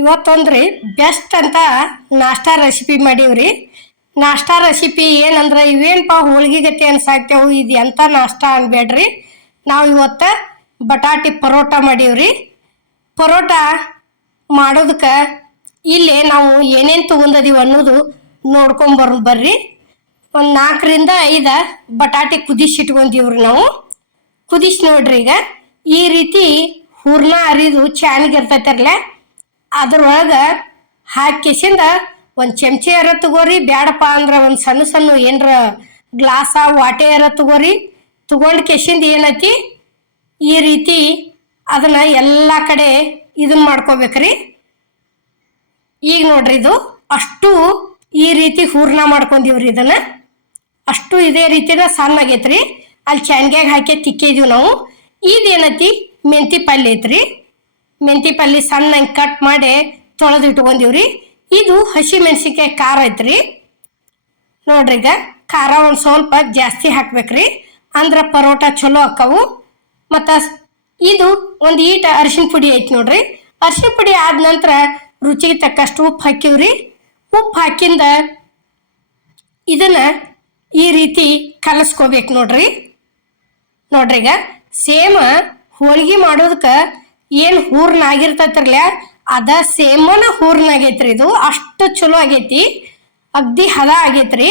ಇವತ್ತೊಂದ್ರಿ best ಅಂತ ನಾಷ್ಟಾ recipe ಮಾಡೀವ್ರಿ. ನಾಷ್ಟಾ ರೆಸಿಪಿ ಏನಂದ್ರೆ ಇವೇನಪ್ಪ ಹೋಳಿಗೆ ಗತಿ ಅನ್ಸಾಕ್ತೇವು, ಇದು ಎಂಥ ನಾಷ್ಟಾ ಅನ್ಬೇಡ್ರಿ. ನಾವು ಇವತ್ತು ಬಟಾಟಿ ಪರೋಟ ಮಾಡೀವ್ರಿ. ಪರೋಟ ಮಾಡೋದಕ್ಕೆ ಇಲ್ಲಿ ನಾವು ಏನೇನು ತೊಗೊಂಡದೀವಿ ಅನ್ನೋದು ಬರ್ರಿ. ಒಂದು 4ರಿಂದ 5 ಬಟಾಟೆ ಕುದಿಸಿಟ್ಕೊಂಡಿವ್ರಿ ನಾವು. ಕುದಿಸಿ ನೋಡ್ರಿ. ಈಗ ಈ ರೀತಿ ಹೂರ್ಣ ಅರಿದು ಚೆನ್ನಾಗಿರ್ತೈತಿರಲ್ಲ, ಅದ್ರೊಳಗೆ ಹಾಕಿಸಿಂದ ಒಂದು ಚಮಚೆ ಅರ ತಗೋರಿ. ಬ್ಯಾಡಪ್ಪ ಅಂದ್ರೆ ಒಂದು ಸಣ್ಣ ಸಣ್ಣ ಏನರ ಗ್ಲಾಸ ವಾಟೆ ಅರ ತಗೊಂಡು ಕೆಸಿಂದ ಏನೈತಿ ಈ ರೀತಿ ಅದನ್ನ ಎಲ್ಲ ಕಡೆ ಇದನ್ನ ಮಾಡ್ಕೋಬೇಕ್ರಿ. ಈಗ ನೋಡ್ರಿ, ಇದು ಅಷ್ಟು ಈ ರೀತಿ ಹೂರ್ಣ ಮಾಡ್ಕೊಂಡಿವ್ರಿ. ಇದನ್ನ ಅಷ್ಟು ಇದೇ ರೀತಿನ ಸಣ್ಣ ಆಗೈತ್ರಿ. ಅಲ್ಲಿ ಚಾನ್ಗ್ಯಾಗ ಹಾಕಿ ತಿಕ್ಕಿದೀವಿ ನಾವು. ಇದೇನೈತಿ ಮೆಂತಿ ಪಲ್ಯ ಐತ್ರಿ. ಮೆಂತಿ ಪಲ್ಯ ಸಣ್ಣ ಕಟ್ ಮಾಡಿ ತೊಳೆದು ಇಟ್ಕೊಂಡಿವ್ರಿ. ಇದು ಹಸಿ ಮೆಣಸಿನ್ಕಾಯಿ ಖಾರ ಐತ್ರಿ. ನೋಡ್ರಿ, ಈಗ ಖಾರ ಒಂದು ಸ್ವಲ್ಪ ಜಾಸ್ತಿ ಹಾಕ್ಬೇಕ್ರಿ, ಅಂದ್ರೆ ಪರೋಟ ಚಲೋ ಆಕ್ಕವು. ಮತ್ತು ಇದು ಒಂದು ಈಟ ಅರಿಶಿನ ಪುಡಿ ಐತಿ ನೋಡ್ರಿ. ಅರಿಶಿನ ಪುಡಿ ಆದ ನಂತರ ರುಚಿಗೆ ತಕ್ಕಷ್ಟು ಉಪ್ಪು ಹಾಕಿವ್ರಿ. ಉಪ್ಪು ಹಾಕಿಂದ ಇದನ್ನ ಈ ರೀತಿ ಕಲಸ್ಕೋಬೇಕು ನೋಡ್ರಿ. ಈಗ ಸೇಮ್ ಹೋಳಿಗೆ ಮಾಡೋದಕ್ಕೆ ಏನು ಹೂರ್ಣ ಆಗಿರ್ತೈತ್ರಲ್ಲ, ಅದ ಸೇಮನ ಹೂರ್ಣ ಆಗೈತ್ರಿ. ಇದು ಅಷ್ಟು ಚಲೋ ಆಗೈತಿ, ಅಗ್ದಿ ಹದ ಆಗೈತ್ರಿ.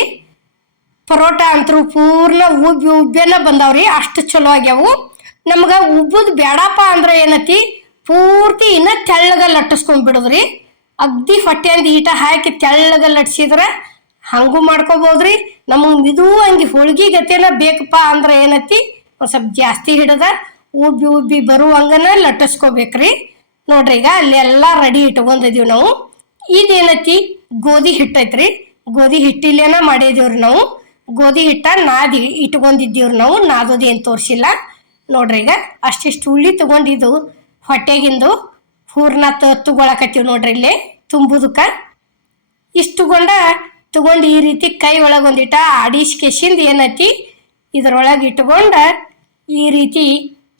ಪರೋಟ ಅಂತರೂ ಪೂರ್ಣ ಉಬ್ಬೆನ ಬಂದಾವ್ರಿ, ಅಷ್ಟು ಚಲೋ ಆಗ್ಯಾವು. ನಮ್ಗೆ ಉಬ್ಬುದು ಬೇಡಪ್ಪ ಅಂದ್ರೆ ಏನತಿ ಪೂರ್ತಿ ಇನ್ನ ತೆಳ್ಳಗ ಲಟ್ಟಿಸ್ಕೊಂಡ್ಬಿಡುದ್ರಿ. ಅಗ್ದಿ ಹೊಟ್ಟೆಂದು ಈಟ ಹಾಕಿ ತೆಳ್ಳಗ ಲಟ್ಸಿದ್ರೆ ಹಂಗೂ ಮಾಡ್ಕೋಬೋದ್ರಿ. ನಮಗೆ ಮಿದು ಹಂಗೆ ಹೋಳಿಗೆ ಗತಿನ ಬೇಕಪ್ಪ ಅಂದ್ರೆ ಏನತಿ ಒಂದು ಸ್ವಲ್ಪ ಜಾಸ್ತಿ ಹಿಡ್ದ ಉಬ್ಬಿ ಬರುವಂಗನ ಲಟ್ಟಿಸ್ಕೋಬೇಕ್ರಿ. ನೋಡ್ರಿ, ಈಗ ಅಲ್ಲೆಲ್ಲ ರೆಡಿ ಇಟ್ಕೊಂಡಿದೀವಿ ನಾವು. ಇದೇನತಿ ಗೋಧಿ ಹಿಟ್ಟೈತ್ರಿ. ಗೋಧಿ ಹಿಟ್ಟಿಲ್ಲೇನ ಮಾಡಿದೀವ್ರಿ ನಾವು. ಗೋಧಿ ಹಿಟ್ಟ ನಾದಿ ಇಟ್ಕೊಂಡಿದ್ದೀವ್ರಿ ನಾವು. ನಾದೋದು ಏನು ತೋರಿಸಿಲ್ಲ ನೋಡ್ರಿ. ಈಗ ಅಷ್ಟಿಷ್ಟು ಉಳ್ಳಿ ತಗೊಂಡಿದ್ದು ಹೊಟ್ಟೆಗಿಂದು ಹೂರ್ಣ ತಗೊಳಕತ್ತೀವಿ ನೋಡ್ರಿ. ಇಲ್ಲೇ ತುಂಬುದಕ್ಕೆ ಇಷ್ಟು ತಗೊಂಡು ಈ ರೀತಿ ಕೈ ಒಳಗೆ ಒಂದಿಟ ಆಡಿಸ್ಕೆಸಿಂದ ಏನೈತಿ ಇದ್ರೊಳಗೆ ಇಟ್ಕೊಂಡ ಈ ರೀತಿ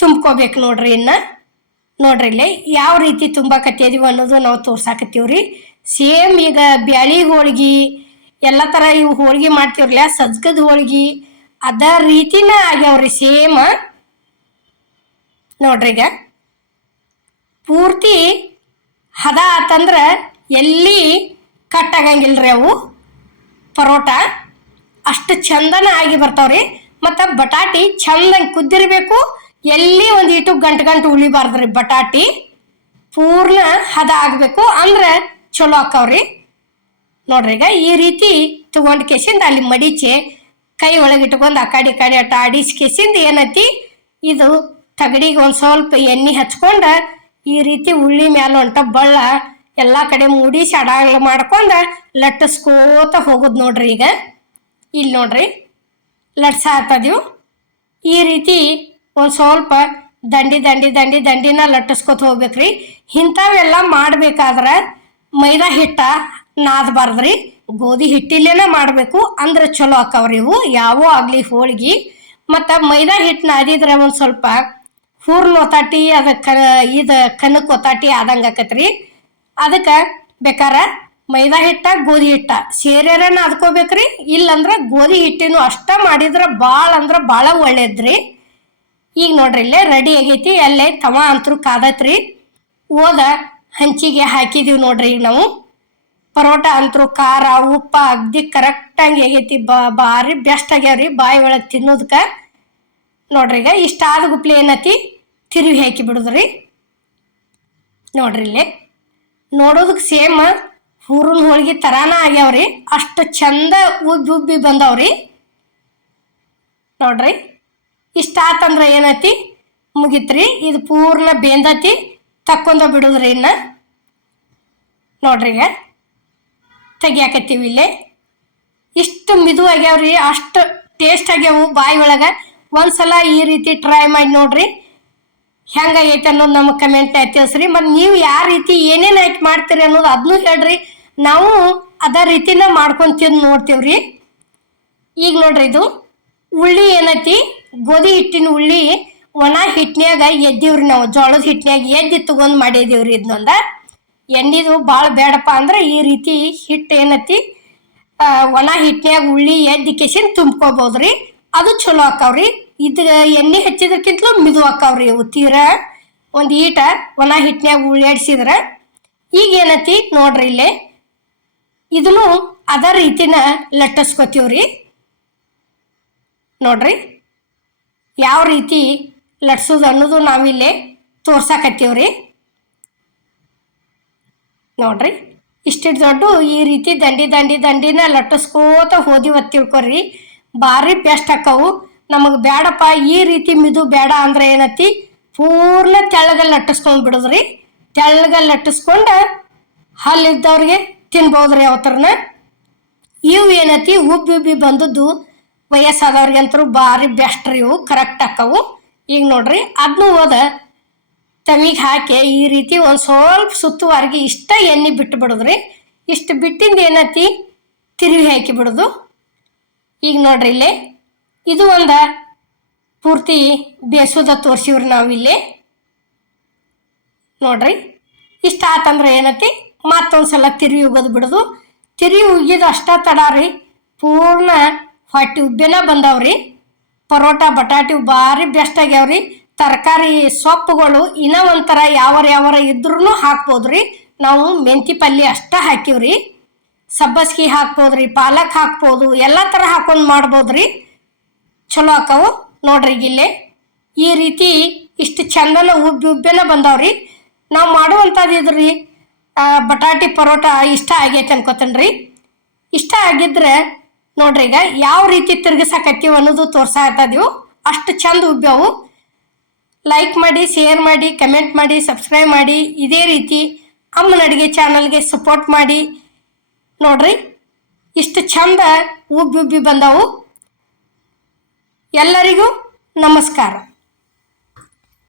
ತುಂಬ್ಕೋಬೇಕು ನೋಡ್ರಿ. ಇನ್ನು ನೋಡ್ರಿ, ಇಲ್ಲೇ ಯಾವ ರೀತಿ ತುಂಬಾಕತ್ತೀವಿ ಅನ್ನೋದು ನಾವು ತೋರ್ಸಾಕತ್ತೀವ್ರಿ. ಸೇಮ್ ಈಗ ಬ್ಯಾಳಿ ಹೋಳ್ಗಿ ಎಲ್ಲ ಥರ ಇವು ಹೋಳ್ಗೆ ಮಾಡ್ತೀವ್ರಲ್ಲ, ಸಜ್ಗದ ಹೋಳ್ಗಿ ಅದ ರೀತಿನ ಆಗ್ಯಾವ್ರಿ ಸೇಮ್. ನೋಡ್ರಿ, ಈಗ ಪೂರ್ತಿ ಹದ ಆತಂದ್ರೆ ಎಲ್ಲಿ ಕಟ್ ಆಗಂಗಿಲ್ರಿ ಅವು ಪರೋಟ. ಅಷ್ಟು ಚಂದನ ಆಗಿ ಬರ್ತಾವ್ರಿ. ಮತ್ತು ಬಟಾಟಿ ಚಂದಂಗೆ ಕುದ್ದಿರಬೇಕು, ಎಲ್ಲಿ ಒಂದು ಇಟ್ಟು ಗಂಟು ಉಳಿಬಾರ್ದ್ರಿ. ಬಟಾಟಿ ಪೂರ್ಣ ಹದ ಆಗಬೇಕು, ಅಂದ್ರೆ ಚಲೋ ಆಕ್ಕವ್ರಿ. ನೋಡ್ರಿ, ಈಗ ಈ ರೀತಿ ತಗೊಂಡು ಕೆಸಿಂದ ಅಲ್ಲಿ ಮಡಿಚೆ ಕೈ ಒಳಗೆ ಇಟ್ಕೊಂಡು ಆ ಕಡೆ ಅಟ್ಟ ಆಡಿಸಿ ಕೆಸಿಂದ ಏನೈತಿ ಇದು ತಗಡಿಗೆ ಒಂದು ಸ್ವಲ್ಪ ಎಣ್ಣೆ ಹಚ್ಕೊಂಡು ಈ ರೀತಿ ಉಳ್ಳಿ ಮ್ಯಾಲ ಹೊಂಟ ಬಳ್ಳ ಎಲ್ಲ ಕಡೆ ಮೂಡಿಸಿ ಅಡಾಗ್ಲ ಮಾಡ್ಕೊಂಡು ಲಟ್ಟಿಸ್ಕೋತ ಹೋಗೋದು ನೋಡ್ರಿ. ಈಗ ಇಲ್ಲಿ ನೋಡ್ರಿ ಲಟ್ಸಾತದೀವು. ಈ ರೀತಿ ಒಂದು ಸ್ವಲ್ಪ ದಂಡಿನ ಲಟ್ಟಿಸ್ಕೊತ ಹೋಗ್ಬೇಕ್ರಿ. ಇಂಥವೆಲ್ಲ ಮಾಡ್ಬೇಕಾದ್ರೆ ಮೈದಾ ಹಿಟ್ಟ ನಾದಬಾರ್ದ್ರಿ, ಗೋಧಿ ಹಿಟ್ಟಿಲ್ಲೇನ ಮಾಡಬೇಕು, ಅಂದ್ರೆ ಚಲೋ ಆಕ್ಕವ್ರಿ ಇವು ಯಾವೋ ಆಗಲಿ ಹೋಳ್ಗಿ. ಮತ್ತು ಮೈದಾ ಹಿಟ್ಟು ನಾದಿದ್ರೆ ಒಂದು ಸ್ವಲ್ಪ ಹೂರ್ಣ ಒತ್ತಾಟಿ ಅದಕ್ಕೆ ಇದು ಕನಕ್ ಒತ್ತಾಟಿ ಆದಂಗೆ ಆಕತ್ರಿ. ಅದಕ್ಕೆ ಬೇಕಾರ ಮೈದಾ ಹಿಟ್ಟ ಗೋಧಿ ಹಿಟ್ಟ ಸೇರ್ಯಾರ ನಾದ್ಕೋಬೇಕ್ರಿ. ಇಲ್ಲಂದ್ರೆ ಗೋಧಿ ಹಿಟ್ಟಿನೂ ಅಷ್ಟ ಮಾಡಿದ್ರೆ ಭಾಳ ಒಳ್ಳೇದ್ರಿ. ಈಗ ನೋಡ್ರಿ, ಇಲ್ಲೇ ರೆಡಿ ಆಗೈತಿ. ಅಲ್ಲೇ ತವ ಅಂತರೂ ಕಾದತ್ರಿ. ಓದ ಹಂಚಿಗೆ ಹಾಕಿದೀವಿ ನೋಡ್ರಿ. ಈಗ ನಾವು ಪರೋಟ ಅಂತರೂ ಖಾರ ಉಪ್ಪ ಅಗ್ದಿ ಕರೆಕ್ಟಾಗಿ ಆಗೈತಿ. ಭಾರಿ ಬೆಸ್ಟ್ ಆಗ್ಯಾವ್ರಿ ಬಾಯಿ ಒಳಗೆ ತಿನ್ನೋದಕ್ಕೆ. ನೋಡ್ರಿ, ಈಗ ಇಷ್ಟ ಆದ ಗುಪ್ಲೆ ಏನತಿ ತಿರುವಿ ಹಾಕಿ ಬಿಡುದ್ರಿ. ನೋಡ್ರಿ, ಇಲ್ಲೇ ನೋಡೋದಕ್ಕೆ ಸೇಮ್ ಹೂರನ್ ಹೋಳಿಗೆ ತರಾನ ಆಗ್ಯಾವ್ರಿ. ಅಷ್ಟು ಚಂದ ಉಬ್ಬಿ ಬಂದಾವ್ರಿ. ನೋಡ್ರಿ, ಇಷ್ಟ ಆತಂದ್ರೆ ಏನೈತಿ ಮುಗಿತ್ರಿ. ಇದು ಪೂರ್ಣ ಬೆಂದತಿ, ತಕ್ಕೊಂಡ ಬಿಡುದ್ರಿ. ಇನ್ನು ನೋಡ್ರಿ, ಈಗ ತೆಗಿಯಾಕತ್ತೀವಿ. ಇಲ್ಲೇ ಇಷ್ಟು ಮಿದು ಆಗ್ಯಾವ್ರಿ, ಅಷ್ಟು ಟೇಸ್ಟ್ ಆಗ್ಯಾವು ಬಾಯಿ ಒಳಗೆ. ಒಂದ್ಸಲ ಈ ರೀತಿ ಟ್ರೈ ಮಾಡಿ ನೋಡ್ರಿ, ಹೆಂಗಾಗೈತೆ ಅನ್ನೋದು ನಮಗೆ ಕಮೆಂಟ್ ತಿಳಿಸ್ರಿ. ಮತ್ತು ನೀವು ಯಾವ ರೀತಿ ಏನೇನು ಹಾಕಿ ಮಾಡ್ತೀರಿ ಅನ್ನೋದು ಅದನ್ನೂ ಹೇಳ್ರಿ. ನಾವು ಅದೇ ರೀತಿನ ಮಾಡ್ಕೊಂಡು ತಿಂದು ನೋಡ್ತೀವ್ರಿ. ಈಗ ನೋಡ್ರಿ, ಇದು ಉಳ್ಳಿ ಏನೈತಿ ಗೋಧಿ ಹಿಟ್ಟಿನ ಉಳ್ಳಿ ಒಣ ಹಿಟ್ನ್ಯಾಗ ಎದ್ದಿವ್ರಿ. ನಾವು ಜೋಳದ ಹಿಟ್ನ್ಯಾಗ ಎದ್ದಿ ತಗೊಂಡು ಮಾಡಿದೀವ್ರಿ. ಇದನ್ನೊಂದ ಎಣ್ಣೆದು ಭಾಳ ಬೇಡಪ್ಪ ಅಂದ್ರೆ ಈ ರೀತಿ ಹಿಟ್ಟು ಏನತಿ ಒಣ ಹಿಟ್ನ್ಯಾಗ ಉಳ್ಳಿ ಎದ್ದಿ ಕೆಸಿನ್ ತುಂಬ್ಕೋಬೋದ್ರಿ. ಅದು ಚಲೋ ಆಕಾವ್ರಿ. ಇದು ಎಣ್ಣೆ ಹಚ್ಚಿದ್ರಕ್ಕಿಂತಲೂ ಮಿದು ಆಕಾವ್ರಿ ಇವು ತೀರಾ ಒಂದು ಈಟ ಒಣ ಹಿಟ್ನ್ಯಾಗ ಉಳ್ಳಾಡ್ಸಿದ್ರ. ಈಗ ಏನತಿ ನೋಡ್ರಿ ಇಲ್ಲೇ ಇದನ್ನು ಅದ ರೀತಿನ ಲಟ್ಟಿಸ್ಕೊತೀವ್ರಿ. ನೋಡ್ರಿ ಯಾವ ರೀತಿ ಲಟ್ಸೋದು ಅನ್ನೋದು ನಾವಿಲ್ಲೇ ತೋರ್ಸಾಕತ್ತೀವ್ರಿ. ನೋಡ್ರಿ ಇಷ್ಟು ದೊಡ್ಡ ಈ ರೀತಿ ದಂಡಿನ ಲಟ್ಟಿಸ್ಕೋತ ಹೋದಿವತ್ತು ತಿಳ್ಕೊರಿ, ಭಾರಿ ಬೆಸ್ಟ್ ಆಕ್ಕವು. ನಮಗೆ ಬೇಡಪ್ಪ ಈ ರೀತಿ ಮಿದು ಬೇಡ ಅಂದ್ರೆ ಏನತಿ ಪೂರ್ಣ ತೆಳ್ಳಗ ಲಟ್ಟಿಸ್ಕೊಂಡ್ ಬಿಡುದ್ರಿ. ತೆಳ್ಳಗ ಲಟ್ಟಿಸ್ಕೊಂಡು ಹಲ್ಲಿದ್ದವ್ರಿಗೆ ತಿನ್ಬೋದ್ರಿ ಅವತ್ರನ. ಇವು ಏನತಿ ಉಬ್ಬಿ ಬಂದದ್ದು ವಯಸ್ಸಾದವ್ರಿಗಂತರೂ ಭಾರಿ ಬೆಸ್ಟ್ ರೀ, ಇವು ಕರೆಕ್ಟ್ ಆಕ್ಕವು. ಈಗ ನೋಡ್ರಿ ಅದನ್ನು ಹೋದ ತಮಿಗೆ ಹಾಕಿ ಈ ರೀತಿ ಒಂದು ಸ್ವಲ್ಪ ಸುತ್ತುವರೆಗೆ ಇಷ್ಟ ಎಣ್ಣೆ ಬಿಟ್ಟು ಬಿಡೋದ್ರಿ. ಇಷ್ಟು ಬಿಟ್ಟಿಂದ ಏನತಿ ತಿರುವಿ ಹಾಕಿ ಬಿಡೋದು. ಈಗ ನೋಡ್ರಿ ಇಲ್ಲೇ ಇದು ಒಂದು ಪೂರ್ತಿ ಬೇಸೋದ ತೋರಿಸಿವ್ರಿ ನಾವಿಲ್ಲಿ. ನೋಡ್ರಿ ಇಷ್ಟ ಆತಂದ್ರೆ ಏನತಿ ಮತ್ತೊಂದ್ಸಲ ತಿರುವಿ ಉಗೋದು ಬಿಡೋದು. ತಿರುವಿ ಉಗಿದು ಅಷ್ಟ ತಡಾರಿ ಪೂರ್ಣ ಹೊಟ್ಟೆ ಉಬ್ಬೇನ ಬಂದಾವ್ರಿ. ಪರೋಟ ಬಟಾಟಿ ಭಾರಿ ಬೆಸ್ಟ್ ಆಗ್ಯಾವ್ರಿ. ತರಕಾರಿ ಸೊಪ್ಪುಗಳು ಇನ್ನೂ ಒಂಥರ ಯಾವರ ಇದ್ರೂ ಹಾಕ್ಬೋದ್ರಿ. ನಾವು ಮೆಂತಿ ಪಲ್ಯ ಅಷ್ಟ ಹಾಕಿವ್ರಿ, ಸಬ್ಬಸ್ಗಿ ಹಾಕ್ಬೋದ್ರಿ, ಪಾಲಕ್ ಹಾಕ್ಬೋದು, ಎಲ್ಲ ಥರ ಹಾಕೊಂಡು ಮಾಡ್ಬೋದ್ರಿ. ಚಲೋ ಆಕವು. ನೋಡ್ರಿ ಇಲ್ಲೇ ಈ ರೀತಿ ಇಷ್ಟು ಚಂದನ ಉಬ್ಬೇನ ಬಂದಾವ್ರಿ. ನಾವು ಮಾಡುವಂಥದ್ದು ಇದ್ರಿ ಬಟಾಟಿ ಪರೋಟ ಇಷ್ಟ ಆಗೈತೆ ಅನ್ಕೋತೇನ್ರಿ. ಇಷ್ಟ ಆಗಿದ್ರೆ ನೋಡ್ರಿ ಈಗ ಯಾವ ರೀತಿ ತಿರ್ಗಿಸಾಕತ್ತೀವಿ ಅನ್ನೋದು ತೋರ್ಸಾಕತ್ತೀವಿ. ಅಷ್ಟು ಚಂದ ಉಬ್ಬ್ಯಾವು. ಲೈಕ್ ಮಾಡಿ, ಶೇರ್ ಮಾಡಿ, ಕಮೆಂಟ್ ಮಾಡಿ, ಸಬ್ಸ್ಕ್ರೈಬ್ ಮಾಡಿ. ಇದೇ ರೀತಿ ಅಮ್ಮನ ಅಡುಗೆ ಚಾನಲ್ಗೆ ಸಪೋರ್ಟ್ ಮಾಡಿ. ನೋಡ್ರಿ ಇಷ್ಟು ಚಂದ ಉಬ್ಬಿ ಬಂದವು. ಎಲ್ಲರಿಗೂ ನಮಸ್ಕಾರ.